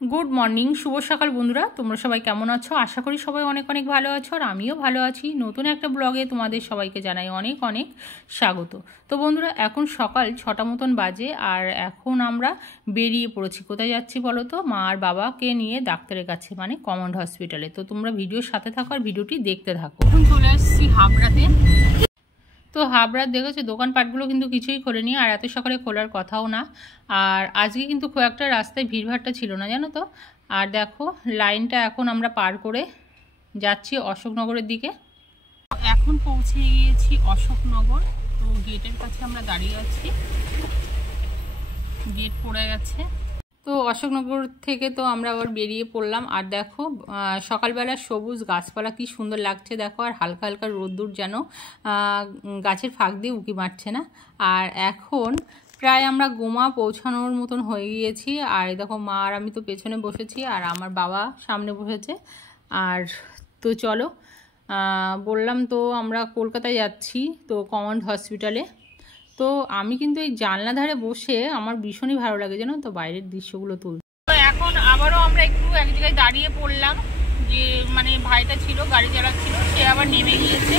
Good morning, শুভ সকাল বন্ধুরা। তোমরা সবাই কেমন আছো? আশা করি সবাই অনেক অনেক ভালো আছো, আর আমিও ভালো আছি। নতুন একটা ব্লগে তোমাদের সবাইকে জানাই অনেক অনেক স্বাগত। তো বন্ধুরা, এখন সকাল 6টা মতন বাজে, আর এখন আমরা বেরিয়ে পড়েছি। কোথায় যাচ্ছি বলো তো? মা আর বাবাকে নিয়ে ডাক্তারের কাছে, মানে কমন হসপিটালে। তো তোমরা ভিডিওর সাথে থাকো আর ভিডিওটি দেখতে থাকো। এখন চলে আসছি হাবড়াতে। তো হাবড়ার দেখেছো দোকানপাটগুলো কিন্তু কিছুই খোলেনি, আর এত সকালে খোলার কথাও না। আর আজকে কিন্তু খুব একটা রাস্তায় ভিড়ভাড়টা ছিল না, জানো তো। আর দেখো লাইনটা এখন আমরা পার করে যাচ্ছি অশোকনগরের দিকে। এখন পৌঁছে গিয়েছি অশোকনগর। তো গেটের কাছে আমরা দাঁড়িয়ে আছি, গেট পড়ে গেছে। তো অশোকনগর থেকে তো আমরা আবার বেরিয়ে পড়লাম। আর দেখো সকালবেলা সবুজ গাছপালা কি সুন্দর লাগছে দেখো, আর হালকা হালকা রোদ্দুর যেন গাছের ফাঁক দিয়ে উঁকি মারছে না। আর এখন প্রায় আমরা গোমা পৌঁছানোর মতন হয়ে গিয়েছি। আর দেখো মা আর আমি তো পেছনে বসেছি, আর আমার বাবা সামনে বসেছে। আর তো চলো, বললাম তো আমরা কলকাতায় যাচ্ছি, তো কমন হসপিটালে। তো আমি কিন্তু এই জানলা ধারে বসে আমার ভীষণই ভালো লাগে, জানো তো, বাইরের দৃশ্যগুলো তুলতে। তো এখন আবারও আমরা একটু এক জায়গায় দাঁড়িয়ে পড়লাম, যে মানে ভাইটা ছিল গাড়ি চালাচ্ছিল, সে আবার নেমে গিয়েছে।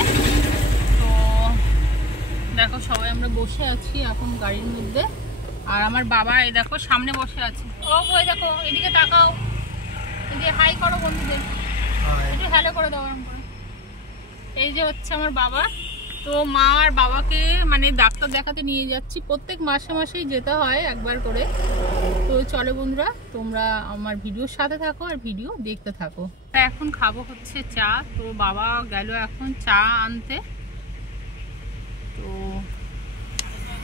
তো দেখো সবাই আমরা বসে আছি এখন গাড়ির মধ্যে। আর আমার বাবা এই দেখো সামনে বসে আছে। ও ওই দেখো এদিকে তাকাও, এদিকে হাই করো বন্ধুদের, একটু হ্যালো করে দাও। এই যে হচ্ছে আমার বাবা। তো মা আর বাবাকে মানে ডাক্তার দেখাতে নিয়ে যাচ্ছি, প্রত্যেক মাসে মাসেই যেতে হয় একবার করে। তো চলো বন্ধুরা, তোমরা আমার ভিডিওর সাথে থাকো আর ভিডিও দেখতে থাকো। এখন খাবো হচ্ছে চা। তো বাবা গেল এখন চা আনতে। তো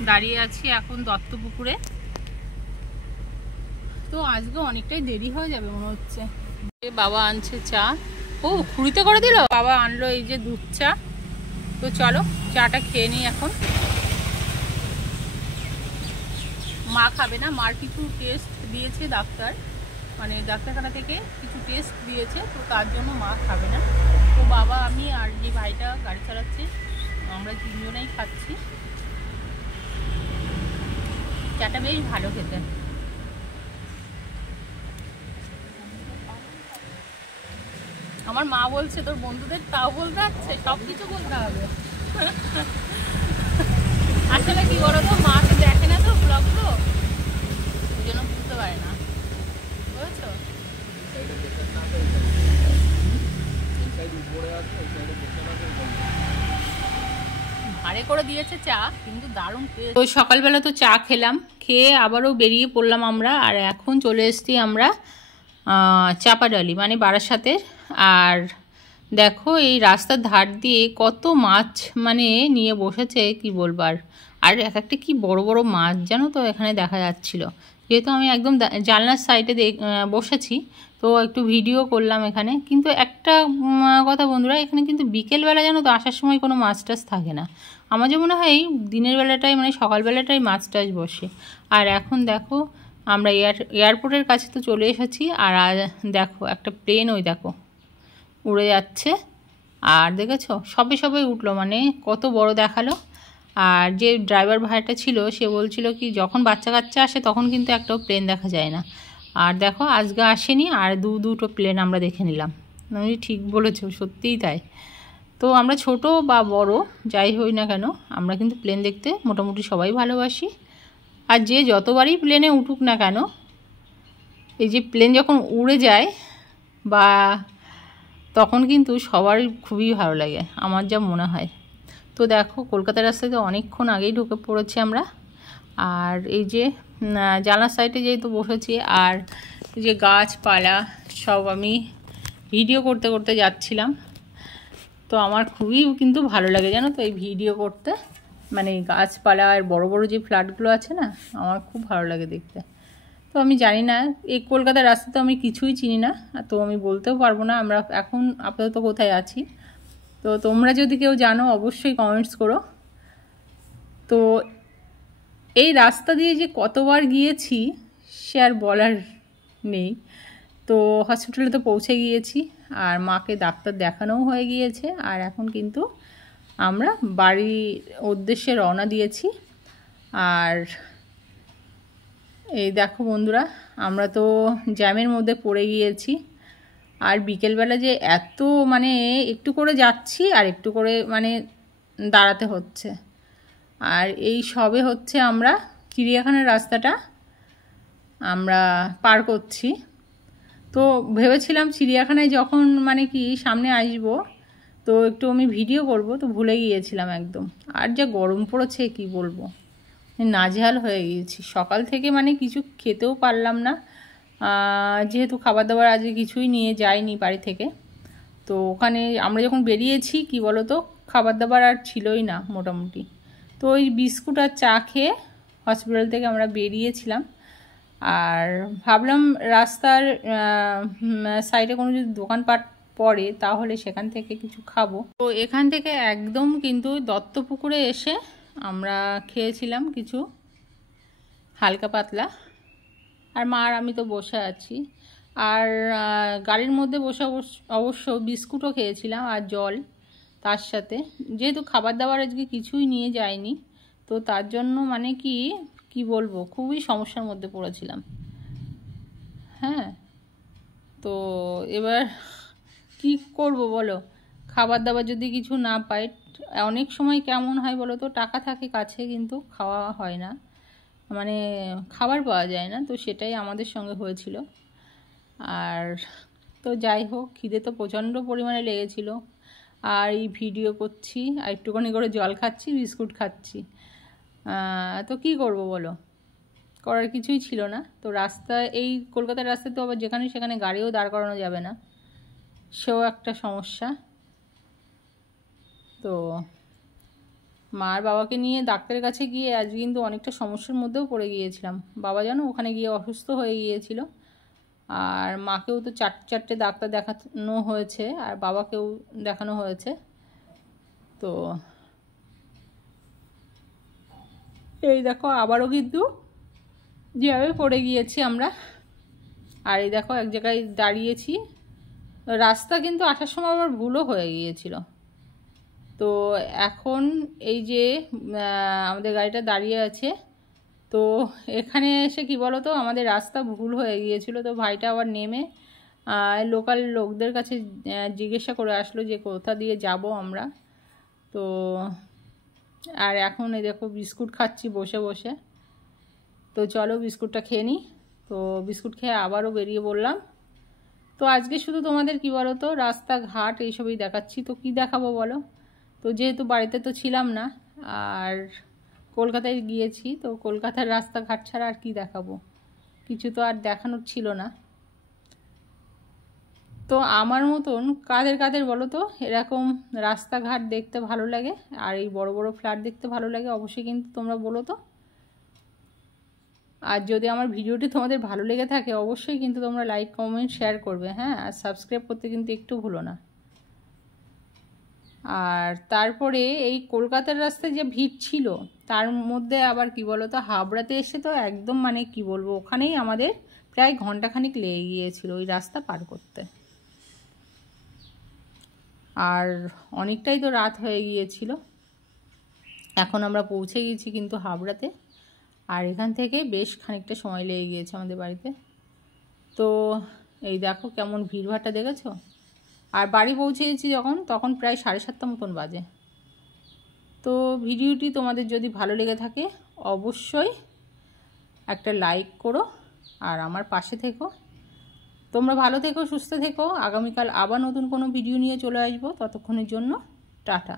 দাঁড়িয়ে আছি এখন দত্তপুকুরে। তো আজকে অনেকটাই দেরি হয়ে যাবে মনে হচ্ছে। বাবা আনছে চা। ও খুঁড়িতে করে দিল। বাবা আনলো এই যে দুধ চা। তো চলো চাটা খেয়ে নিই এখন। মা খাবে না, মার কিছু টেস্ট দিয়েছে ডাক্তার, মানে ডাক্তারখানা থেকে কিছু টেস্ট দিয়েছে, তো তার জন্য মা খাবে না। তো বাবা, আমি আর যে ভাইটা গাড়ি চালাচ্ছে, আমরা তিনজনেই খাচ্ছি। চাটা বেশ ভালো খেতে। আমার মা বলছে তোর বন্ধুদের তাও বলতে হচ্ছে, সব কিছু বলতে হবে। আসলে কি বলো তো, মা তো দেখে না তো ব্লগগুলো, ওই জন্য বুঝতে পারে না, বুঝেছো। ভারে করে দিয়েছে চা, কিন্তু দারুণ টেস্ট। তো সকালবেলা তো চা খেলাম, খেয়ে আবারও বেরিয়ে পড়লাম আমরা। আর এখন চলে এসেছি আমরা চাপাডালি, মানে বারাসাতের। আর দেখো এই রাস্তার ধার দিয়ে কত মাছ মানে নিয়ে বসেছে, কি বলবার। আর এক একটা কি বড় বড় মাছ জানো তো এখানে দেখা যাচ্ছিল। যেহেতু আমি একদম জানলার সাইডে বসেছি, তো একটু ভিডিও করলাম এখানে। কিন্তু একটা কথা বন্ধুরা, এখানে কিন্তু বিকেলবেলা জানো তো আসার সময় কোনো মাছ টাছ থাকে না। আমার যে মনে হয় দিনের বেলাটাই, মানে সকালবেলাটাই মাছ টাছ বসে। আর এখন দেখো আমরা এয়ারপোর্টের কাছে তো চলে এসেছি। আর দেখো একটা প্লেন ওই দেখো উড়ে যাচ্ছে। আর দেখেছো সবে সবে উঠলো, মানে কত বড় দেখালো। আর যে ড্রাইভার ভাইটা ছিল সে বলছিল কি যখন বাচ্চা কাচ্চা আসে তখন কিন্তু একটাও প্লেন দেখা যায় না। আর দেখো আজকে আসেনি, আর দুটো প্লেন আমরা দেখে নিলাম। তুমি ঠিক বলেছো, সত্যিই তাই। তো আমরা ছোট বা বড় যাই হই না কেন, আমরা কিন্তু প্লেন দেখতে মোটামুটি সবাই ভালোবাসি। আর যে যতবারই প্লেনে উঠুক না কেন, এই যে প্লেন যখন উড়ে যায় বা তখন কিন্তু সবারই খুবই ভালো লাগে, আমার যা মনে হয়। তো দেখো কলকাতার রাস্তাতে অনেকক্ষণ আগেই ঢুকে পড়েছি আমরা। আর এই যে জানলার সাইডে যেহেতু বসেছি, আর এই যে গাছপালা সব আমি ভিডিও করতে করতে যাচ্ছিলাম। তো আমার খুবই কিন্তু ভালো লাগে জানো তো এই ভিডিও করতে, মানে গাছপালা আর বড় বড় যে ফ্ল্যাটগুলো আছে না, আমার খুব ভালো লাগে দেখতে। তো আমি জানি না, এই কলকাতার রাস্তা তো আমি কিছুই চিনি না, তো আমি বলতেও পারবো না আমরা এখন আপাতত কোথায় আছি। তো তোমরা যদি কেউ জানো অবশ্যই কমেন্টস করো। তো এই রাস্তা দিয়ে যে কতবার গিয়েছি সে আর বলার নেই। তো হসপিটালে তো পৌঁছে গিয়েছি, আর মাকে ডাক্তার দেখানোও হয়ে গিয়েছে। আর এখন কিন্তু আমরা বাড়ির উদ্দেশ্যে রওনা দিয়েছি। আর এই দেখো বন্ধুরা, আমরা তো জ্যামের মধ্যে পড়ে গিয়েছি। আর বিকেলবেলা যে এত মানে একটু করে যাচ্ছি আর একটু করে মানে দাঁড়াতে হচ্ছে। আর এই সবে হচ্ছে আমরা চিড়িয়াখানার রাস্তাটা আমরা পার করছি। তো ভেবেছিলাম চিড়িয়াখানায় যখন মানে কি সামনে আসবো তো একটু আমি ভিডিও করব, তো ভুলে গিয়েছিলাম একদম। আর যা গরম পড়েছে কি বলবো, নাজেহাল হয়ে গিয়েছি। সকাল থেকে মানে কিছু খেতেও পারলাম না, যেহেতু খাবার দাবার আজকে কিছুই নিয়ে যাইনি বাড়ি থেকে। তো ওখানে আমরা যখন বেরিয়েছি কি বলো তো, খাবার দাবার আর ছিলই না মোটামুটি। তো ওই বিস্কুট আর চা খেয়ে হসপিটাল থেকে আমরা বেরিয়েছিলাম। আর ভাবলাম রাস্তার সাইডে কোনো যদি দোকানপাট পড়ে তাহলে সেখান থেকে কিছু খাবো। তো এখান থেকে একদম কিন্তু দত্তপুকুরে এসে আমরা খেয়েছিলাম কিছু হালকা পাতলা। আর মা আর আমি তো বসে আছি। আর গাড়ির মধ্যে বসে অবশ্য বিস্কুটও খেয়েছিলাম আর জল তার সাথে। যেহেতু খাবার দাবার আজকে কিছুই নিয়ে যায়নি, তো তার জন্য মানে কি বলবো, খুবই সমস্যার মধ্যে পড়েছিলাম। হ্যাঁ, তো এবার কি করব বলো, খাবার দাবার যদি কিছু না পাই, অনেক সময় কেমন হয় বলো তো, টাকা থাকে কাছে কিন্তু খাওয়া হয় না, মানে খাবার পাওয়া যায় না। তো সেটাই আমাদের সঙ্গে হয়েছিল। আর তো যাই হোক, খিদে তো প্রচণ্ড পরিমাণে লেগেছিল। আর এই ভিডিও করছি আর একটুখানি করে জল খাচ্ছি, বিস্কুট খাচ্ছি। তো কি করব বলো, করার কিছুই ছিল না। তো রাস্তায়, এই কলকাতার রাস্তায় তো আবার যেখানে সেখানে গাড়িও দাঁড় করানো যাবে না, সেও একটা সমস্যা। তো মার বাবাকে নিয়ে ডাক্তারের কাছে গিয়ে আজ কিন্তু অনেকটা সমস্যার মধ্যেও পড়ে গিয়েছিলাম। বাবা জানো ওখানে গিয়ে অসুস্থ হয়ে গিয়েছিল। আর মাকেও তো চারটে ডাক্তার দেখানো হয়েছে আর বাবাকেও দেখানো হয়েছে। তো এই দেখো আবারও কিন্তু যেভাবে পড়ে গিয়েছি আমরা। আর এই দেখো এক জায়গায় দাঁড়িয়েছি। রাস্তা কিন্তু আসার সময় আবার ভুলও হয়ে গিয়েছিল। তো এখন এই যে আমাদের গাড়িটা দাঁড়িয়ে আছে, তো এখানে এসে কি বলো তো, আমাদের রাস্তা ভুল হয়ে গিয়েছিল। তো ভাইটা আবার নেমে লোকাল লোকদের কাছে জিজ্ঞাসা করে আসলো যে কোথা দিয়ে যাব আমরা। তো আর এখন এই দেখো বিস্কুট খাচ্ছি বসে বসে। তো চলো বিস্কুটটা খেয়ে নিই। তো বিস্কুট খেয়ে আবারও বেরিয়ে পড়লাম। তো আজকে শুধু তোমাদের কি বলো তো, রাস্তাঘাট এইসবই দেখাচ্ছি। তো কি দেখাবো বলো, তো যেহেতু বাড়িতে তো ছিলাম না আর কলকাতায় গিয়েছি, তো কলকাতার রাস্তাঘাট ছাড়া আর কি দেখাবো, কিছু তো আর দেখানোর ছিল না। তো আমার মতন কাদের কাদের বলো তো এরকম রাস্তাঘাট দেখতে ভালো লাগে আর এই বড় বড় ফ্ল্যাট দেখতে ভালো লাগে, অবশ্যই কিন্তু তোমরা বলো তো। আর যদি আমার ভিডিওটি তোমাদের ভালো লেগে থাকে অবশ্যই কিন্তু তোমরা লাইক কমেন্ট শেয়ার করবে, হ্যাঁ, আর সাবস্ক্রাইব করতে কিন্তু একটু ভুলো না। আর তারপরে এই কলকাতার রাস্তায় যে ভিড় ছিল তার মধ্যে আবার কি বলো তো, হাবড়াতে এসে তো একদম মানে কি বলবো, ওখানেই আমাদের প্রায় ঘন্টাখানিক লেগে গিয়েছিল ওই রাস্তা পার করতে। আর অনেকটাই তো রাত হয়ে গিয়েছিল। এখন আমরা পৌঁছে গেছি কিন্তু হাবড়াতে। আর এখান থেকে বেশ খানিকটা সময় লেগে গিয়েছে আমাদের বাড়িতে। তো এই দেখো কেমন ভিড়ভাড়টা দেখেছো। আর বাড়ি পৌঁছে গেছি যখন, তখন প্রায় 7:30 মতন বাজে। তো ভিডিওটি তোমাদের যদি ভালো লেগে থাকে অবশ্যই একটা লাইক করো আর আমার পাশে থেকো। তোমরা ভালো থেকো, সুস্থ থেকো। আগামীকাল আবার নতুন কোনো ভিডিও নিয়ে চলে আসবো। ততক্ষণের জন্য টাটা।